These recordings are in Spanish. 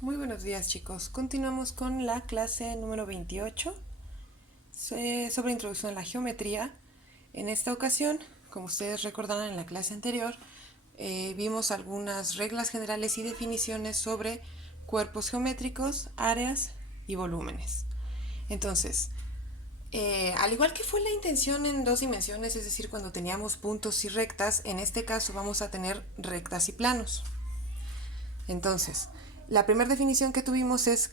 Muy buenos días, chicos. Continuamos con la clase número 28 sobre introducción a la geometría. En esta ocasión, como ustedes recordarán en la clase anterior, vimos algunas reglas generales y definiciones sobre cuerpos geométricos, áreas y volúmenes. Entonces, al igual que fue la intención en dos dimensiones, es decir, cuando teníamos puntos y rectas, en este caso vamos a tener rectas y planos. Entonces, la primera definición que tuvimos es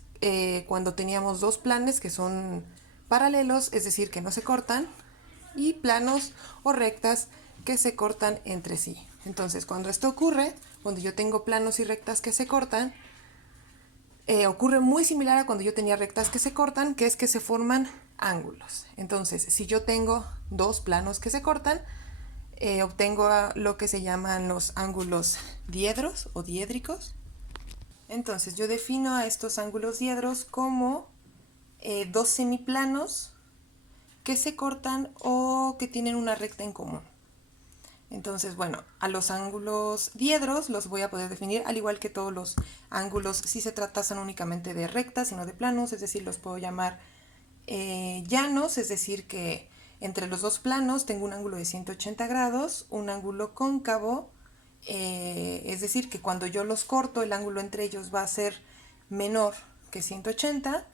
cuando teníamos dos planes que son paralelos, es decir, que no se cortan, y planos o rectas que se cortan entre sí. Entonces, cuando esto ocurre, cuando yo tengo planos y rectas que se cortan, ocurre muy similar a cuando yo tenía rectas que se cortan, que es que se forman ángulos. Entonces, si yo tengo dos planos que se cortan, obtengo lo que se llaman los ángulos diedros o diédricos. Entonces yo defino a estos ángulos diedros como dos semiplanos que se cortan o que tienen una recta en común. Entonces, bueno, a los ángulos diedros los voy a poder definir al igual que todos los ángulos si se tratasen únicamente de rectas, sino de planos, es decir, los puedo llamar llanos, es decir, que entre los dos planos tengo un ángulo de 180 grados, un ángulo cóncavo, es decir, que cuando yo los corto el ángulo entre ellos va a ser menor que 180.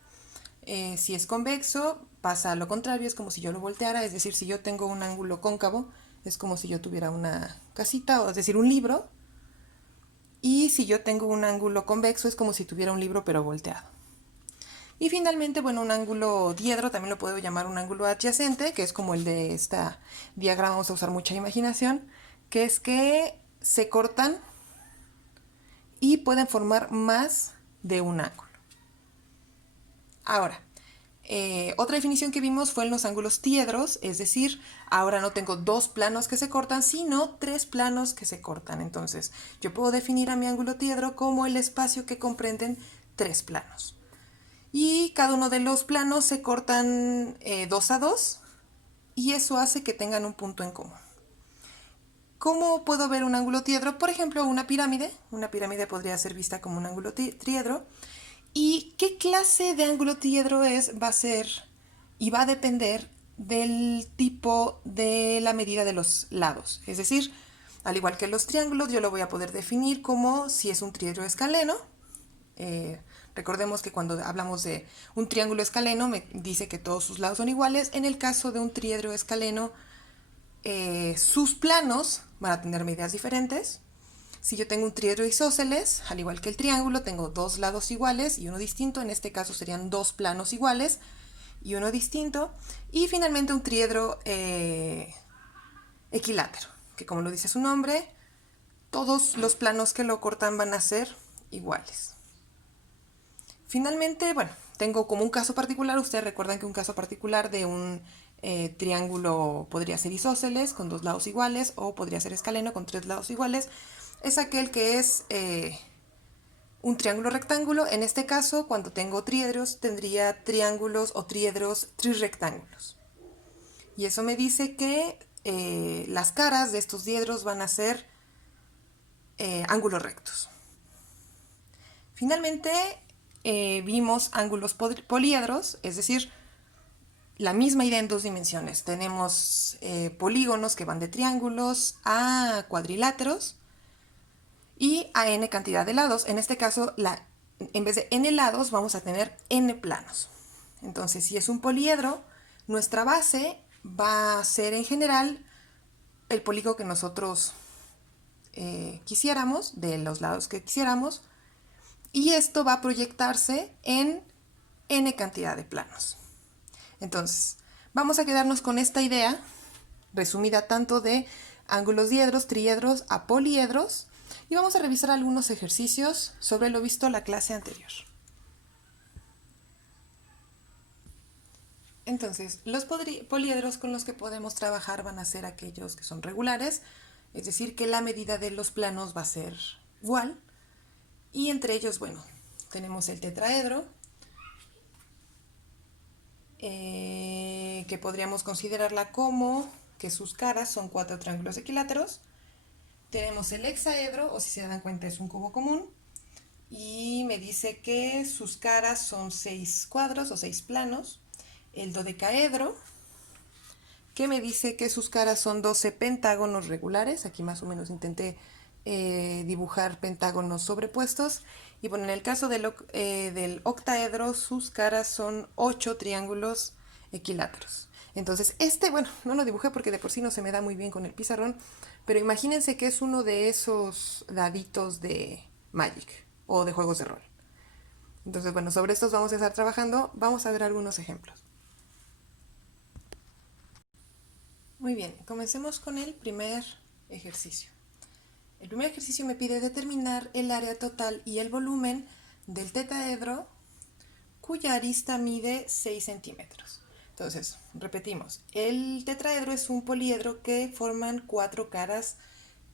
Si es convexo, pasa a lo contrario, es como si yo lo volteara, es decir, si yo tengo un ángulo cóncavo, es como si yo tuviera una casita, o es decir, un libro, y si yo tengo un ángulo convexo, es como si tuviera un libro pero volteado. Y finalmente, bueno, un ángulo diedro también lo puedo llamar un ángulo adyacente, que es como el de esta diagrama, vamos a usar mucha imaginación, que es que se cortan y pueden formar más de un ángulo. Ahora, otra definición que vimos fue en los ángulos diedros, es decir, ahora no tengo dos planos que se cortan, sino tres planos que se cortan. Entonces, yo puedo definir a mi ángulo diedro como el espacio que comprenden tres planos. Y cada uno de los planos se cortan dos a dos y eso hace que tengan un punto en común. ¿Cómo puedo ver un ángulo diedro? Por ejemplo, una pirámide. Una pirámide podría ser vista como un ángulo triedro. ¿Y qué clase de ángulo triedro es? Va a ser y va a depender del tipo de la medida de los lados. Es decir, al igual que los triángulos, yo lo voy a poder definir como si es un triedro escaleno. Eh, Recordemos que cuando hablamos de un triángulo escaleno me dice que todos sus lados son iguales. En el caso de un triedro escaleno, sus planos van a tener medidas diferentes. Si yo tengo un triedro isósceles, al igual que el triángulo, tengo dos lados iguales y uno distinto. En este caso serían dos planos iguales y uno distinto. Y finalmente un triedro equilátero, que como lo dice su nombre, todos los planos que lo cortan van a ser iguales. Finalmente, bueno, tengo como un caso particular. Ustedes recuerdan que un caso particular de un triángulo podría ser isósceles con dos lados iguales o podría ser escaleno con tres lados iguales. Es aquel que es un triángulo rectángulo. En este caso, cuando tengo triedros, tendría triángulos o triedros trirrectángulos. Y eso me dice que las caras de estos diedros van a ser ángulos rectos. Finalmente, vimos ángulos poliedros, es decir, la misma idea en dos dimensiones. Tenemos polígonos que van de triángulos a cuadriláteros y a n cantidad de lados. En este caso, en vez de n lados, vamos a tener n planos. Entonces, si es un poliedro, nuestra base va a ser en general el polígono que nosotros quisiéramos, de los lados que quisiéramos, y esto va a proyectarse en n cantidad de planos. Entonces, vamos a quedarnos con esta idea resumida tanto de ángulos diedros, triedros a poliedros y vamos a revisar algunos ejercicios sobre lo visto en la clase anterior. Entonces, los poliedros con los que podemos trabajar van a ser aquellos que son regulares, es decir, que la medida de los planos va a ser igual. Y entre ellos, bueno, tenemos el tetraedro, que podríamos considerarla como que sus caras son cuatro triángulos equiláteros. Tenemos el hexaedro, o si se dan cuenta es un cubo común. y me dice que sus caras son 6 cuadros o 6 planos. El dodecaedro, que me dice que sus caras son 12 pentágonos regulares. Aquí más o menos intenté dibujar pentágonos sobrepuestos. Y bueno, en el caso del octaedro, sus caras son 8 triángulos equiláteros. Entonces, bueno, no lo dibujé porque de por sí no se me da muy bien con el pizarrón, pero imagínense que es uno de esos daditos de Magic o de juegos de rol. Entonces, bueno, sobre estos vamos a estar trabajando. Vamos a ver algunos ejemplos. Muy bien, comencemos con el primer ejercicio. El primer ejercicio me pide determinar el área total y el volumen del tetaedro cuya arista mide 6 centímetros. Entonces, repetimos, el tetraedro es un poliedro que forman 4 caras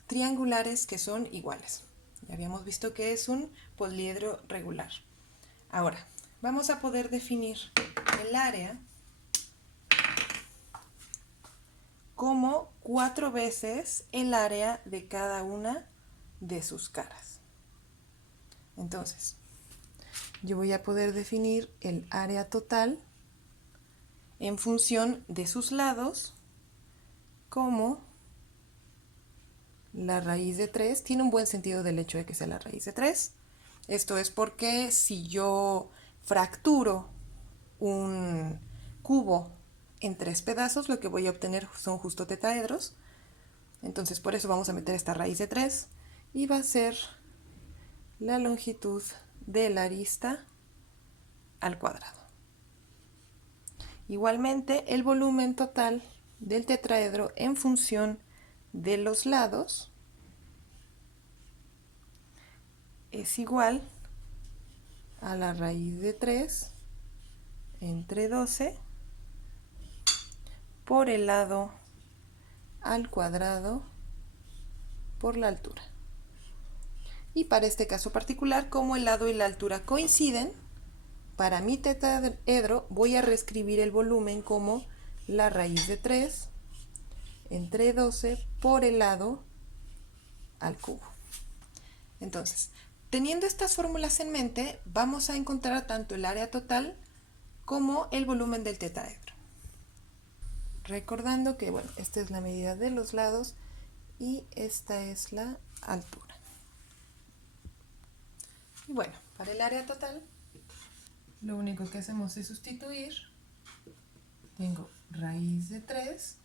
triangulares que son iguales. Ya habíamos visto que es un poliedro regular. Ahora, vamos a poder definir el área como 4 veces el área de cada una de sus caras. Entonces, yo voy a poder definir el área total en función de sus lados como la raíz de 3. Tiene un buen sentido del hecho de que sea la raíz de 3. Esto es porque si yo fracturo un cubo en 3 pedazos, lo que voy a obtener son justo tetaedros. Entonces por eso vamos a meter esta raíz de 3 y va a ser la longitud de la arista al cuadrado. Igualmente, el volumen total del tetraedro en función de los lados es igual a la raíz de 3 entre 12 por el lado al cuadrado por la altura. Y para este caso particular, como el lado y la altura coinciden, para mi tetraedro voy a reescribir el volumen como la raíz de 3 entre 12 por el lado al cubo. Entonces, teniendo estas fórmulas en mente, vamos a encontrar tanto el área total como el volumen del tetraedro. Recordando que, bueno, esta es la medida de los lados y esta es la altura. Y bueno, para el área total, lo único que hacemos es sustituir. Tengo raíz de 3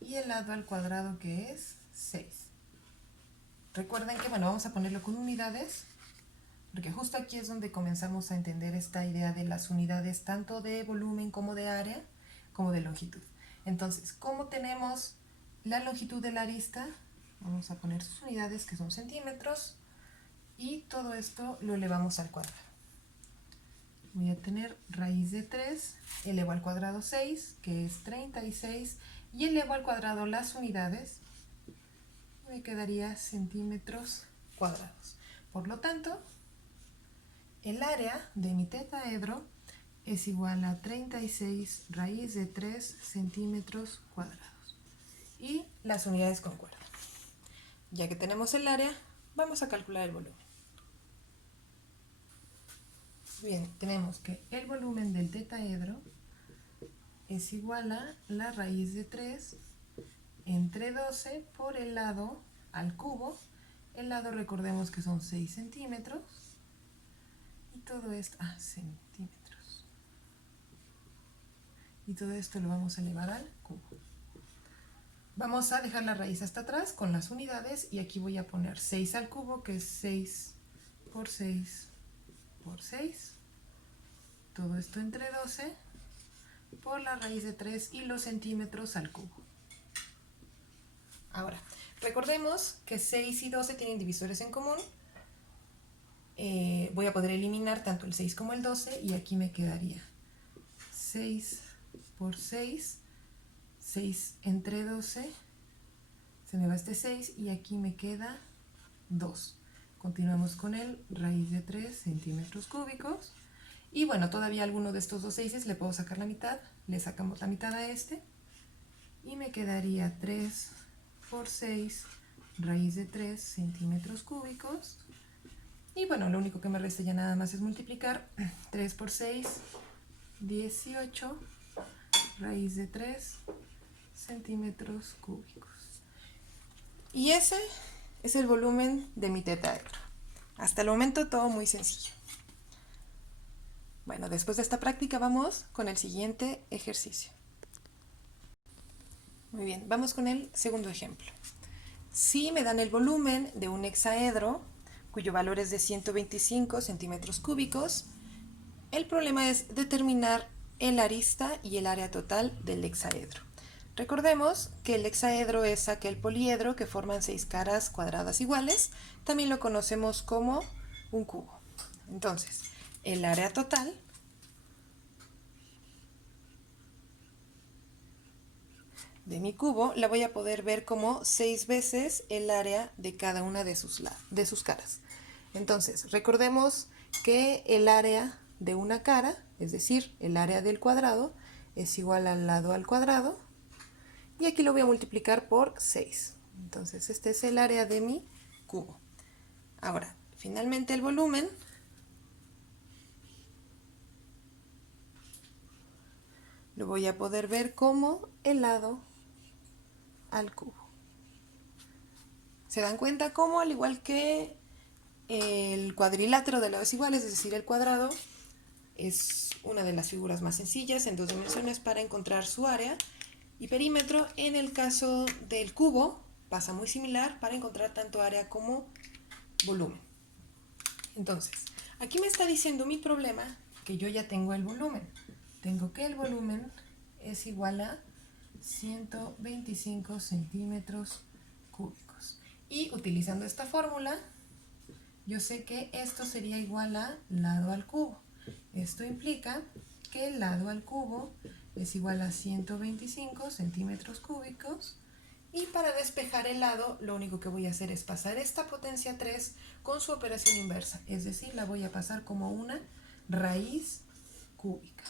y el lado al cuadrado que es 6. Recuerden que, bueno, vamos a ponerlo con unidades, porque justo aquí es donde comenzamos a entender esta idea de las unidades tanto de volumen como de área, como de longitud. Entonces, ¿cómo tenemos la longitud de la arista? Vamos a poner sus unidades que son centímetros y todo esto lo elevamos al cuadrado. Voy a tener raíz de 3, elevo al cuadrado 6, que es 36, y elevo al cuadrado las unidades, me quedaría centímetros cuadrados. Por lo tanto, el área de mi tetraedro es igual a 36 raíz de 3 centímetros cuadrados. Y las unidades concuerdan. Ya que tenemos el área, vamos a calcular el volumen. Bien, tenemos que el volumen del tetraedro es igual a la raíz de 3 entre 12 por el lado al cubo. El lado recordemos que son 6 centímetros. Y todo esto, centímetros. Y todo esto lo vamos a elevar al cubo. Vamos a dejar la raíz hasta atrás con las unidades y aquí voy a poner 6 al cubo, que es 6 por 6 por 6. Todo esto entre 12 por la raíz de 3 y los centímetros al cubo. Ahora, recordemos que 6 y 12 tienen divisores en común. Voy a poder eliminar tanto el 6 como el 12 y aquí me quedaría 6 por 6, 6 entre 12, se me va este 6 y aquí me queda 2. Continuamos con el raíz de 3 centímetros cúbicos. Y bueno, todavía alguno de estos dos 6 le puedo sacar la mitad, le sacamos la mitad a este y me quedaría 3 por 6 raíz de 3 centímetros cúbicos. Y bueno, lo único que me resta ya nada más es multiplicar. 3 por 6, 18, raíz de 3 centímetros cúbicos. Y ese es el volumen de mi tetraedro. Hasta el momento todo muy sencillo. Bueno, después de esta práctica vamos con el siguiente ejercicio. Muy bien, vamos con el segundo ejemplo. Si me dan el volumen de un hexaedro, cuyo valor es de 125 centímetros cúbicos, el problema es determinar el arista y el área total del hexaedro. Recordemos que el hexaedro es aquel poliedro que forman 6 caras cuadradas iguales. También lo conocemos como un cubo. Entonces, el área total de mi cubo la voy a poder ver como 6 veces el área de cada una de sus caras. Entonces, recordemos que el área de una cara, es decir, el área del cuadrado, es igual al lado al cuadrado. Y aquí lo voy a multiplicar por 6. Entonces, este es el área de mi cubo. Ahora, finalmente el volumen lo voy a poder ver como el lado al cubo. ¿Se dan cuenta cómo, al igual que el cuadrilátero de lados iguales, es decir, el cuadrado, es una de las figuras más sencillas en 2 dimensiones para encontrar su área y perímetro? En el caso del cubo pasa muy similar para encontrar tanto área como volumen. Entonces, aquí me está diciendo mi problema que yo ya tengo el volumen. Tengo que el volumen es igual a 125 centímetros cúbicos. Y utilizando esta fórmula, yo sé que esto sería igual a lado al cubo. Esto implica que el lado al cubo es igual a 125 centímetros cúbicos. Y para despejar el lado, lo único que voy a hacer es pasar esta potencia 3 con su operación inversa. Es decir, la voy a pasar como una raíz cúbica.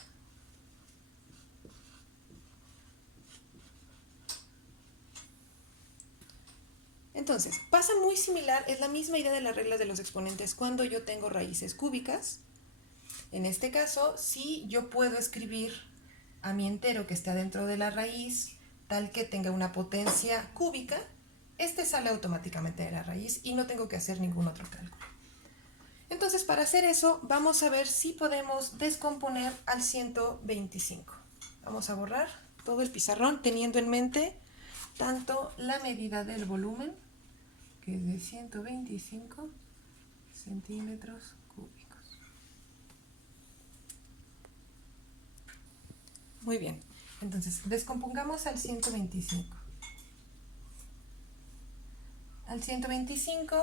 Entonces, pasa muy similar, es la misma idea de las reglas de los exponentes cuando yo tengo raíces cúbicas. En este caso, si yo puedo escribir a mi entero que esté dentro de la raíz tal que tenga una potencia cúbica, este sale automáticamente de la raíz y no tengo que hacer ningún otro cálculo. Entonces, para hacer eso, vamos a ver si podemos descomponer al 125. Vamos a borrar todo el pizarrón teniendo en mente tanto la medida del volumen, que es de 125 centímetros cúbicos. Muy bien, entonces descompongamos al 125. Al 125,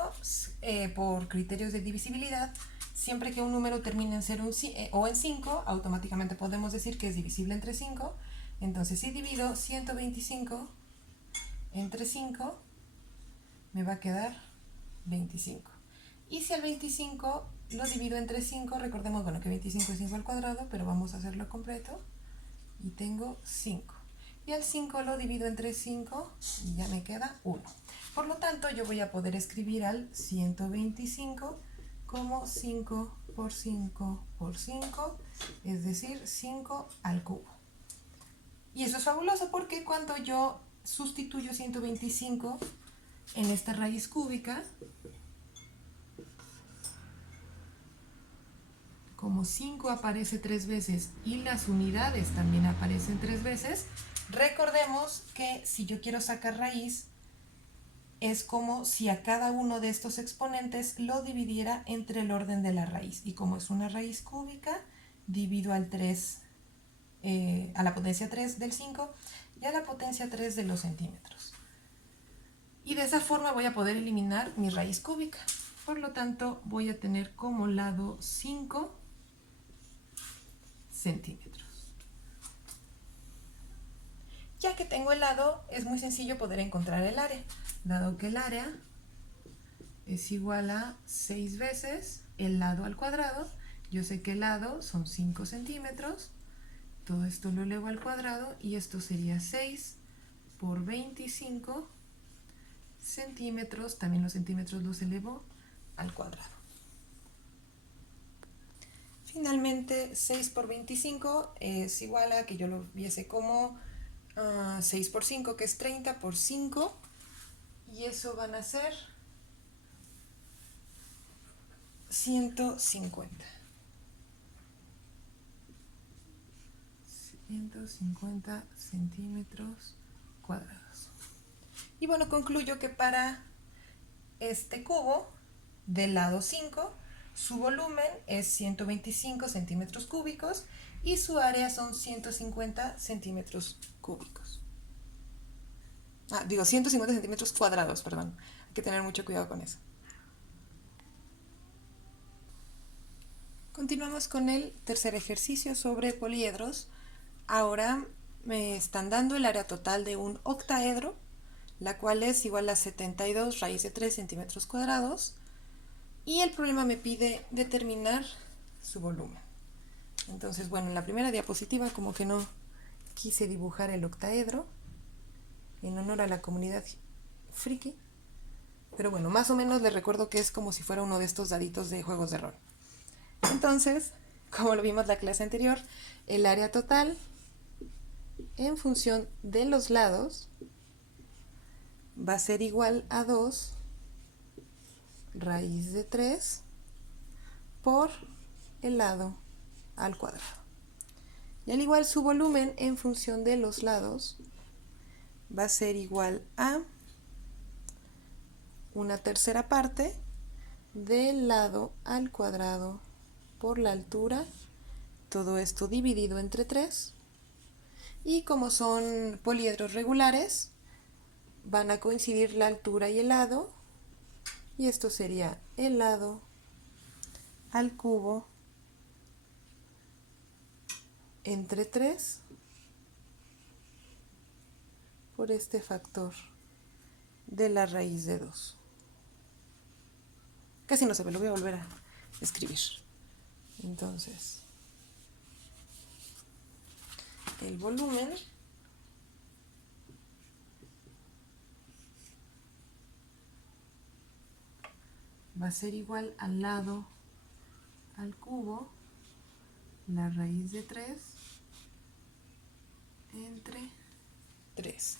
por criterios de divisibilidad, siempre que un número termine en 0 o en 5, automáticamente podemos decir que es divisible entre 5. Entonces, si divido 125 entre 5, me va a quedar 25. Y si al 25 lo divido entre 5, recordemos bueno, que 25 es 5 al cuadrado, pero vamos a hacerlo completo. Y tengo 5. Y al 5 lo divido entre 5 y ya me queda 1. Por lo tanto, yo voy a poder escribir al 125 como 5 por 5 por 5, es decir, 5 al cubo. Y eso es fabuloso porque cuando yo sustituyo 125 en esta raíz cúbica, como 5 aparece 3 veces y las unidades también aparecen 3 veces, recordemos que si yo quiero sacar raíz, es como si a cada uno de estos exponentes lo dividiera entre el orden de la raíz. Y como es una raíz cúbica, divido al 3, a la potencia 3 del 5 y a la potencia 3 de los centímetros. Y de esa forma voy a poder eliminar mi raíz cúbica. Por lo tanto, voy a tener como lado 5 centímetros. Ya que tengo el lado, es muy sencillo poder encontrar el área. Dado que el área es igual a 6 veces el lado al cuadrado, yo sé que el lado son 5 centímetros, todo esto lo elevo al cuadrado y esto sería 6 por 25 centímetros, también los centímetros los elevo al cuadrado. finalmente 6 por 25 es igual a que yo lo viese como 6 por 5, que es 30 por 5. Y eso van a ser 150. 150 centímetros cuadrados. Y bueno, concluyo que para este cubo del lado 5, su volumen es 125 centímetros cúbicos y su área son 150 centímetros cúbicos. Digo 150 centímetros cuadrados, perdón. Hay que tener mucho cuidado con eso. Continuamos con el tercer ejercicio sobre poliedros. Ahora me están dando el área total de un octaedro, la cual es igual a 72 raíz de 3 centímetros cuadrados. Y el problema me pide determinar su volumen. Entonces, bueno, en la primera diapositiva como que no quise dibujar el octaedro en honor a la comunidad friki. Pero bueno, más o menos les recuerdo que es como si fuera uno de estos daditos de juegos de rol. Entonces, como lo vimos la clase anterior, el área total en función de los lados va a ser igual a 2 raíz de 3 por el lado al cuadrado. Y al igual su volumen en función de los lados va a ser igual a una tercera parte del lado al cuadrado por la altura, todo esto dividido entre 3. Y como son poliedros regulares, van a coincidir la altura y el lado, y esto sería el lado al cubo entre 3 por este factor de la raíz de 2. Casi no se ve, lo voy a volver a escribir. Entonces, el volumen va a ser igual al lado al cubo, la raíz de 3 entre 3.